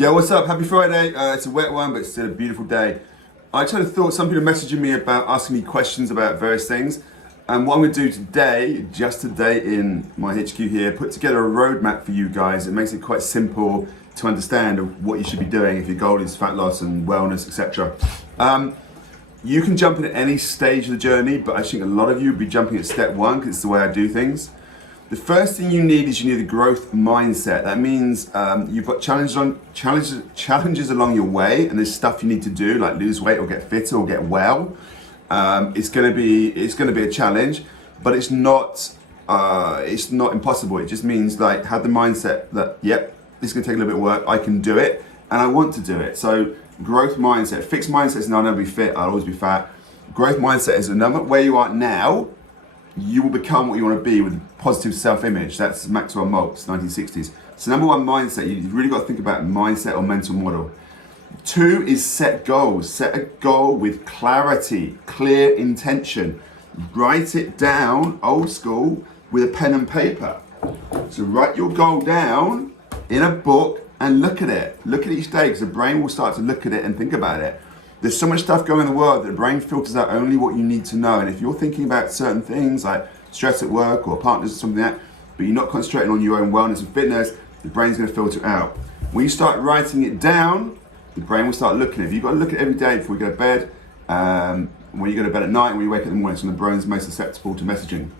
Yeah, what's up? Happy Friday. It's a wet one, but it's still a beautiful day. I kind of thought some people are messaging me about asking me questions about various things. And what I'm going to do today, just today in my HQ here, put together a roadmap for you guys. It makes it quite simple to understand what you should be doing if your goal is fat loss and wellness, etc. You can jump in at any stage of the journey, but I think a lot of you would be jumping at step one because it's the way I do things. The first thing you need is you need a growth mindset. That means you've got challenges along your way, and there's stuff you need to do, like lose weight or get fitter or get well. It's going to be a challenge, but it's not impossible. It just means like have the mindset that yep, this is going to take a little bit of work. I can do it, and I want to do it. So growth mindset. Fixed mindset is no, I'll never be fit. I'll always be fat. Growth mindset is no matter where you are now, you will become what you want to be with a positive self-image. That's Maxwell Maltz, 1960s. So number one, mindset. You've really got to think about mindset or mental model. Two is set goals. Set a goal with clarity, clear intention. Write it down, old school, with a pen and paper. So write your goal down in a book and look at it. Look at each day because the brain will start to look at it and think about it. There's so much stuff going in the world that the brain filters out only what you need to know. And if you're thinking about certain things like stress at work or partners or something like that, but you're not concentrating on your own wellness and fitness, the brain's going to filter it out. When you start writing it down, the brain will start looking at it. You've got to look at it every day before you go to bed, when you go to bed at night, and when you wake up in the morning. So the brain's most susceptible to messaging.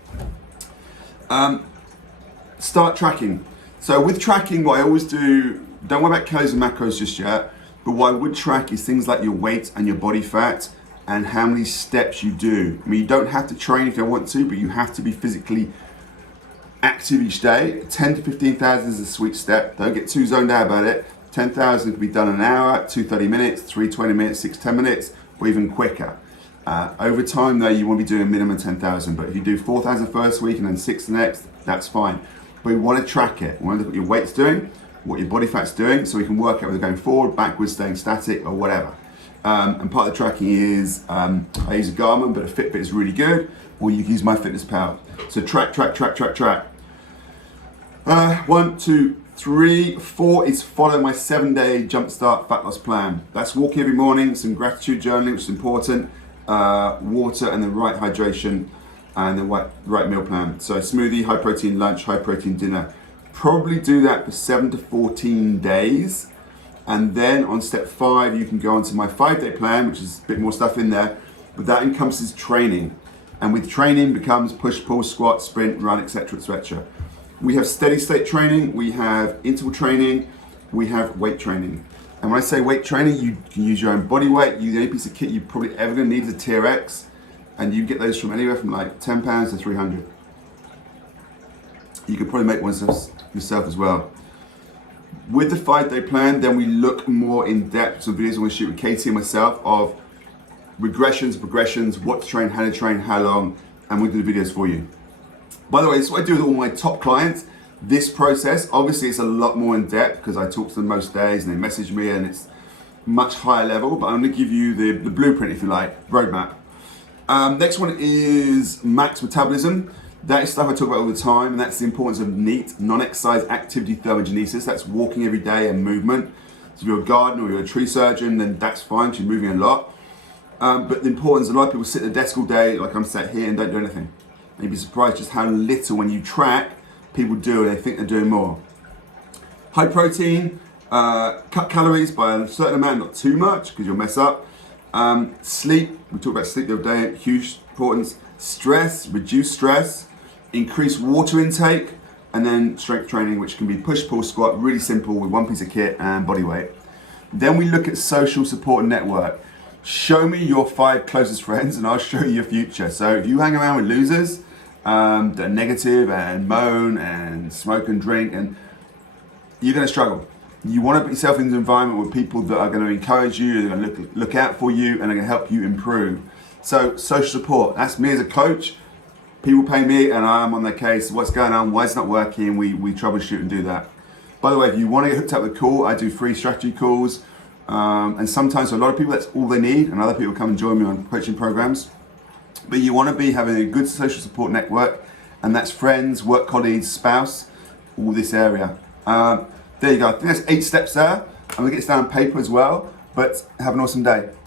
Start tracking. So with tracking, what I always do, don't worry about calories and macros just yet, but what I would track is things like your weight and your body fat and how many steps you do. I mean, you don't have to train if you want to, but you have to be physically active each day. 10 to 15,000 is a sweet step. Don't get too zoned out about it. 10,000 can be done in an hour, 2 30 minutes, 3 20 minutes, 6 10 minutes, or even quicker. Over time though, you want to be doing a minimum 10,000, but if you do 4,000 first week and then 6 the next, that's fine. But we want to track it. We want to look at what your weight's doing, what your body fat's doing, so we can work out whether going forward, backwards, staying static, or whatever. And part of the tracking is, I use a Garmin, but a Fitbit is really good, or you can use MyFitnessPal. So track. 1, 2, 3, 4 is follow my 7-day jumpstart fat loss plan. That's walking every morning, some gratitude journaling, which is important, water and the right hydration, and the right meal plan. So smoothie, high protein lunch, high protein dinner. Probably do that for 7 to 14 days. And then on step 5, you can go onto my 5-day plan, which is a bit more stuff in there, but that encompasses training. And with training becomes push, pull, squat, sprint, run, etc., etc. We have steady state training, we have interval training, we have weight training. And when I say weight training, you can use your own body weight. The only piece of kit you're probably ever gonna need is a TRX, and you get those from anywhere from like 10 pounds to 300. You could probably make one yourself as well. With the 5-day plan, then we look more in depth. Some videos I'm gonna shoot with Katie and myself of regressions, progressions, what to train, how long, and we'll do the videos for you. By the way, this is what I do with all my top clients. This process, obviously it's a lot more in depth because I talk to them most days and they message me and it's much higher level, but I'm gonna give you the blueprint, if you like, roadmap. Next one is max metabolism. That is stuff I talk about all the time, and that's the importance of NEAT, non-exercise activity thermogenesis. That's walking every day and movement. So if you're a gardener or you're a tree surgeon, then that's fine, because you're moving a lot. But the importance, a lot of people sit at the desk all day, like I'm sat here, and don't do anything. And you'd be surprised just how little, when you track, people do, and they think they're doing more. High protein, cut calories by a certain amount, not too much, because you'll mess up. Sleep, we talked about sleep the other day, huge importance. Stress, reduce stress. Increase water intake, and then strength training, which can be push, pull, squat, really simple with one piece of kit and body weight. Then we look at social support network. Show me your 5 closest friends and I'll show you your future. So if you hang around with losers that are negative and moan and smoke and drink, and you're gonna struggle. You wanna put yourself in an environment with people that are gonna encourage you, they're gonna look out for you, and they're gonna help you improve. So social support, that's me as a coach. People pay me and I'm on their case. What's going on? Why it's not working? We troubleshoot and do that. By the way, if you want to get hooked up with a call, I do free strategy calls. And sometimes for a lot of people, that's all they need. And other people come and join me on coaching programs. But you want to be having a good social support network. And that's friends, work colleagues, spouse, all this area. There you go. I think that's 8 steps there. I'm gonna get this down on paper as well, but have an awesome day.